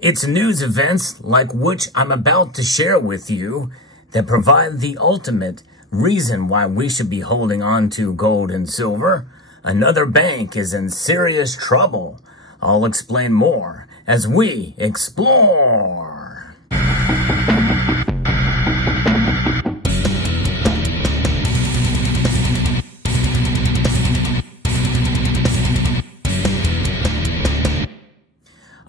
It's news events like which I'm about to share with you that provide the ultimate reason why we should be holding on to gold and silver. Another bank is in serious trouble. I'll explain more as we explore.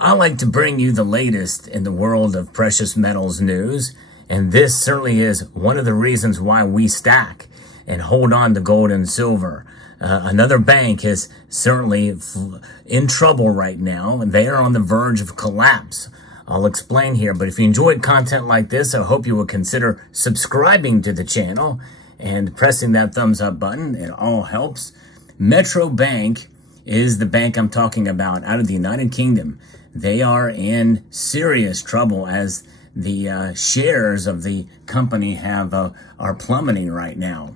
I like to bring you the latest in the world of precious metals news, and this certainly is one of the reasons why we stack and hold on to gold and silver. Another bank is certainly in trouble right now, and they are on the verge of collapse. I'll explain here, but if you enjoyed content like this, I hope you will consider subscribing to the channel and pressing that thumbs up button. It all helps. Metro Bank is the bank I'm talking about out of the United Kingdom. They are in serious trouble as the shares of the company are plummeting right now.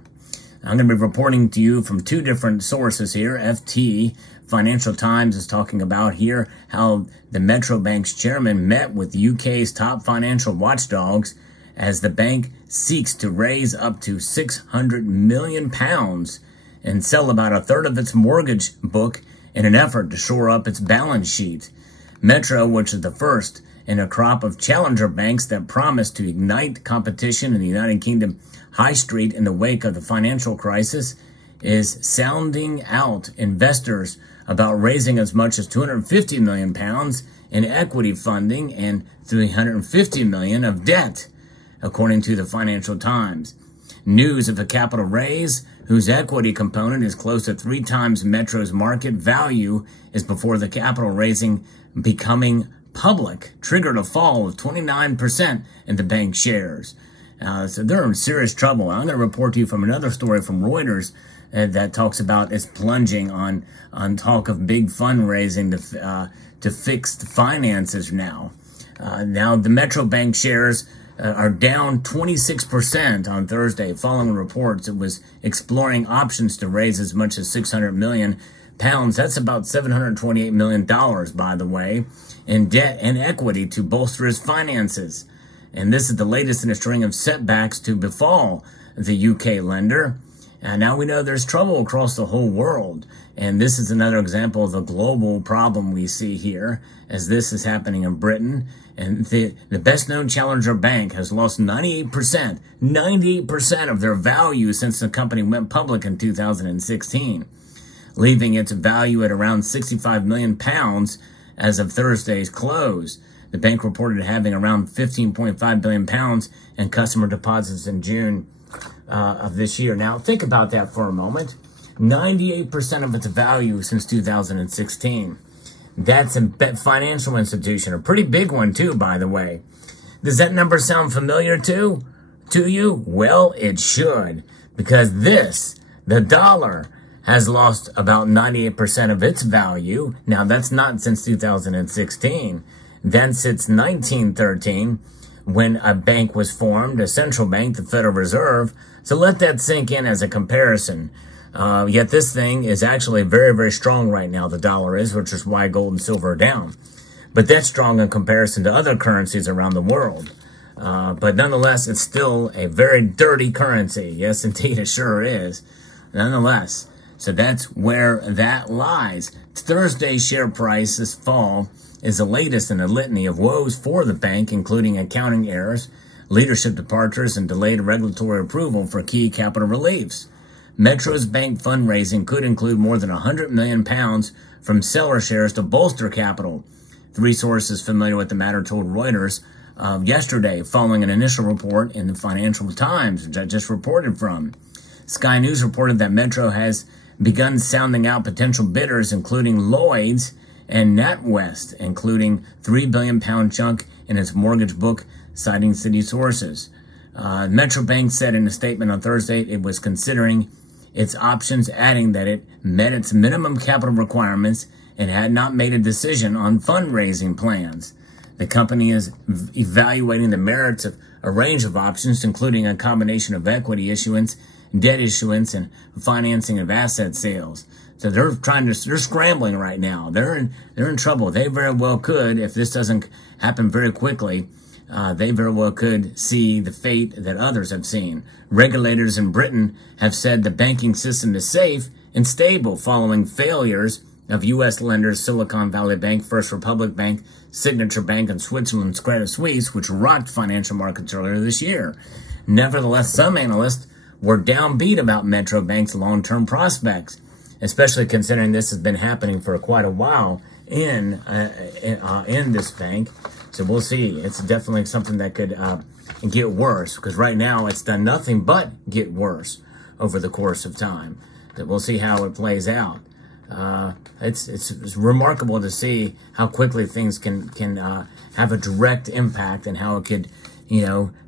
I'm going to be reporting to you from two different sources here. FT, Financial Times, is talking about here how the Metro Bank's chairman met with UK's top financial watchdogs as the bank seeks to raise up to £600 million and sell about a third of its mortgage book in an effort to shore up its balance sheet. Metro, which is the first in a crop of challenger banks that promise to ignite competition in the United Kingdom high street in the wake of the financial crisis, is sounding out investors about raising as much as £250 million in equity funding and $350 million of debt, according to the Financial Times. News of a capital raise whose equity component is close to 3 times Metro's market value is before the capital raising becoming public triggered a fall of 29% in the bank shares. So they're in serious trouble. I'm going to report to you from another story from Reuters that talks about it's plunging on talk of big fundraising to fix the finances now. Now the Metro Bank shares are down 26% on Thursday following reports it was exploring options to raise as much as £600 million. That's about $728 million, by the way, in debt and equity to bolster its finances. And this is the latest in a string of setbacks to befall the UK lender. And now we know there's trouble across the whole world. And this is another example of the global problem we see here, as this is happening in Britain. And the best-known challenger bank has lost 98% of their value since the company went public in 2016. Leaving its value at around £65 million as of Thursday's close. The bank reported having around £15.5 billion in customer deposits in June of this year. Now, think about that for a moment. 98% of its value since 2016. That's a financial institution, a pretty big one too, by the way. Does that number sound familiar to you? Well, it should, because the dollar, has lost about 98% of its value. Now, that's not since 2016. Then since 1913, when a bank was formed, a central bank, the Federal Reserve. So let that sink in as a comparison. Yet this thing is actually very, very strong right now, the dollar is, which is why gold and silver are down. But that's strong in comparison to other currencies around the world. But nonetheless, it's still a very dirty currency. Yes, indeed, it sure is. Nonetheless. So that's where that lies. Thursday's share price's fall is the latest in a litany of woes for the bank, including accounting errors, leadership departures, and delayed regulatory approval for key capital reliefs. Metro's bank fundraising could include more than £100 million from seller shares to bolster capital. 3 sources familiar with the matter told Reuters yesterday, following an initial report in the Financial Times, which I just reported from. Sky News reported that Metro has begun sounding out potential bidders, including Lloyds and NatWest, including £3 billion chunk in its mortgage book, citing city sources. Metro Bank said in a statement on Thursday it was considering its options, adding that it met its minimum capital requirements and had not made a decision on fundraising plans. The company is evaluating the merits of a range of options, including a combination of equity issuance, debt issuance, and financing of asset sales. So they're scrambling right now. They're in trouble. They very well could, if this doesn't happen very quickly, they very well could see the fate that others have seen. Regulators in Britain have said the banking system is safe and stable following failures of U.S. lenders Silicon Valley Bank, First Republic Bank, Signature Bank, and Switzerland's Credit Suisse, which rocked financial markets earlier this year. Nevertheless, some analysts were downbeat about Metro Bank's long-term prospects, especially considering this has been happening for quite a while in this bank. So we'll see. It's definitely something that could get worse, because right now it's done nothing but get worse over the course of time. That we'll see how it plays out. It's remarkable to see how quickly things can have a direct impact and how it could,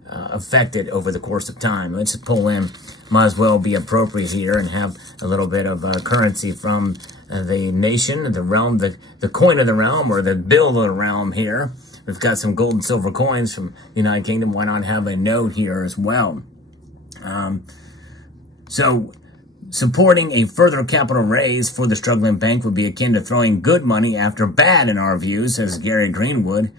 affect it over the course of time. Let's just pull in. Might as well be appropriate here and have a little bit of currency from the nation, the realm, the coin of the realm, or the bill of the realm here. We've got some gold and silver coins from the United Kingdom. Why not have a note here as well? So supporting a further capital raise for the struggling bank would be akin to throwing good money after bad, in our view, says Gary Greenwood,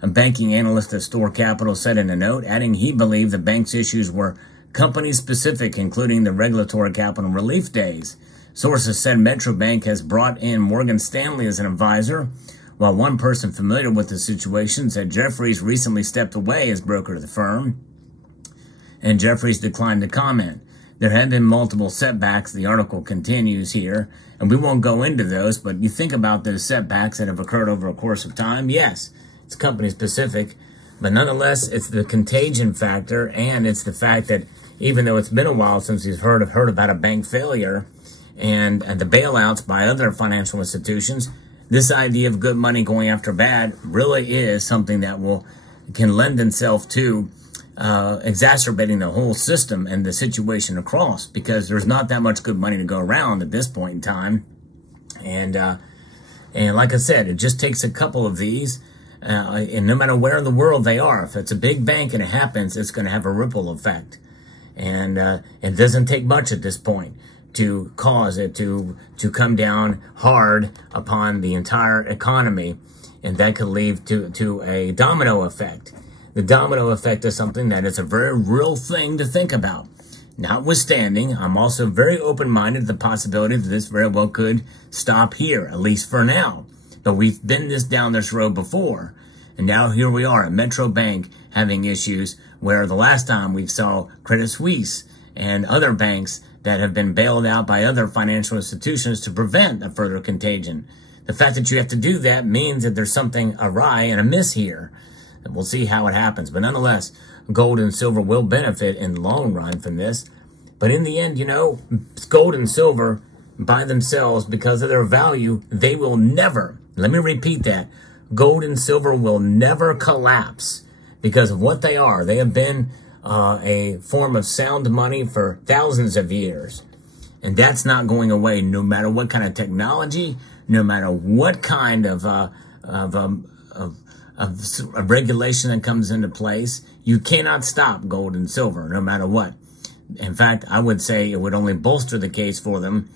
a banking analyst at Store Capital, said in a note, adding he believed the bank's issues were company-specific, including the regulatory capital relief days. Sources said Metro Bank has brought in Morgan Stanley as an advisor, while one person familiar with the situation said Jefferies recently stepped away as broker of the firm, and Jefferies declined to comment. There have been multiple setbacks, the article continues here, and we won't go into those, but you think about those setbacks that have occurred over a course of time. Yes, it's company-specific, but nonetheless, it's the contagion factor, and it's the fact that even though it's been a while since you've heard about a bank failure and the bailouts by other financial institutions, this idea of good money going after bad really is something that can lend itself to exacerbating the whole system and the situation across, because there's not that much good money to go around at this point in time. And like I said, it just takes a couple of these, and no matter where in the world they are, if it's a big bank and it happens, it's going to have a ripple effect. And it doesn't take much at this point to cause it to come down hard upon the entire economy, and that could lead to a domino effect. The domino effect is something that is a very real thing to think about. Notwithstanding, I'm also very open-minded to the possibility that this very well could stop here, at least for now. But we've been down this road before, and now here we are at Metro Bank having issues where the last time we saw Credit Suisse and other banks that have been bailed out by other financial institutions to prevent a further contagion. The fact that you have to do that means that there's something awry and amiss here. And we'll see how it happens. But nonetheless, gold and silver will benefit in the long run from this. But in the end, gold and silver by themselves, because of their value, they will never, let me repeat that, gold and silver will never collapse because of what they are. They have been a form of sound money for thousands of years. And that's not going away no matter what kind of technology, no matter what kind of regulation that comes into place. You cannot stop gold and silver no matter what. In fact, I would say it would only bolster the case for them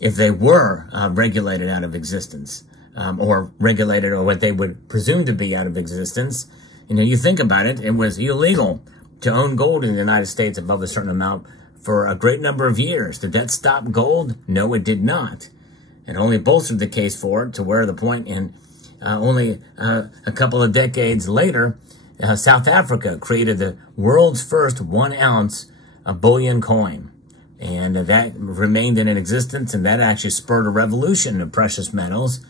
if they were regulated out of existence, or regulated, or what they would presume to be out of existence. You think about it, it was illegal to own gold in the United States above a certain amount for a great number of years. Did that stop gold? No, it did not. It only bolstered the case for it to where the point in only a couple of decades later, South Africa created the world's first 1 ounce bullion coin. And that remained in existence, and that actually spurred a revolution of precious metals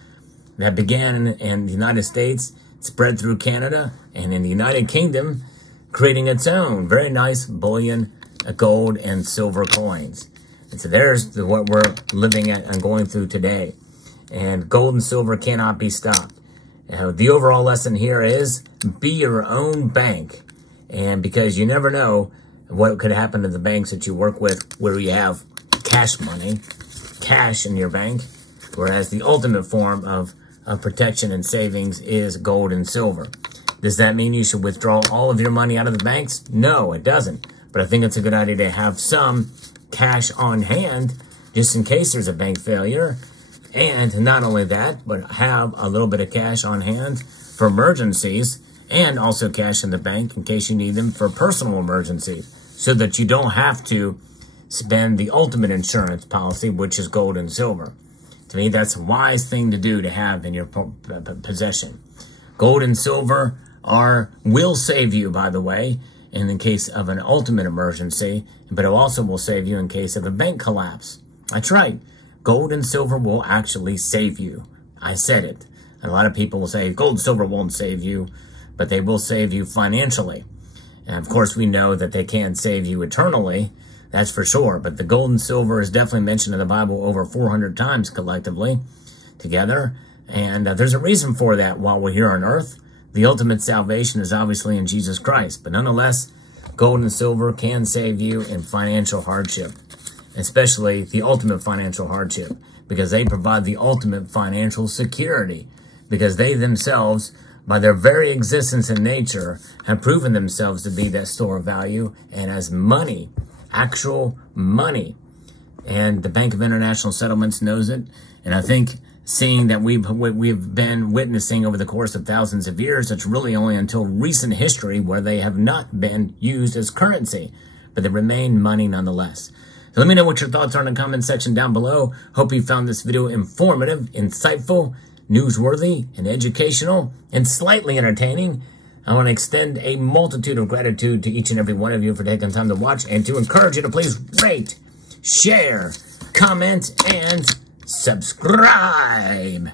that began in the United States, spread through Canada, and in the United Kingdom, creating its own very nice bullion, gold and silver coins. And so there's what we're living at and going through today. And gold and silver cannot be stopped. The overall lesson here is be your own bank. And because you never know what could happen to the banks that you work with, where you have cash money, cash in your bank, whereas the ultimate form of protection and savings is gold and silver. Does that mean you should withdraw all of your money out of the banks? No, it doesn't. But I think it's a good idea to have some cash on hand just in case there's a bank failure. And not only that, but have a little bit of cash on hand for emergencies, and also cash in the bank in case you need them for personal emergencies, so that you don't have to spend the ultimate insurance policy, which is gold and silver. To me, that's a wise thing to do to have in your possession. Gold and silver will save you, by the way, in the case of an ultimate emergency, but it also will save you in case of a bank collapse. That's right. Gold and silver will actually save you. I said it. And a lot of people will say gold and silver won't save you, but they will save you financially. And of course, we know that they can't save you eternally. That's for sure. But the gold and silver is definitely mentioned in the Bible over 400 times collectively together. And there's a reason for that while we're here on earth. The ultimate salvation is obviously in Jesus Christ. But nonetheless, gold and silver can save you in financial hardship, especially the ultimate financial hardship, because they provide the ultimate financial security, because they themselves, by their very existence in nature, have proven themselves to be that store of value and as money, actual money. And the Bank of International Settlements knows it. And I think seeing that we've been witnessing over the course of thousands of years, it's really only until recent history where they have not been used as currency, but they remain money nonetheless. So let me know what your thoughts are in the comment section down below. Hope you found this video informative, insightful, newsworthy, and educational, and slightly entertaining. I want to extend a multitude of gratitude to each and every one of you for taking time to watch, and to encourage you to please rate, share, comment, and subscribe.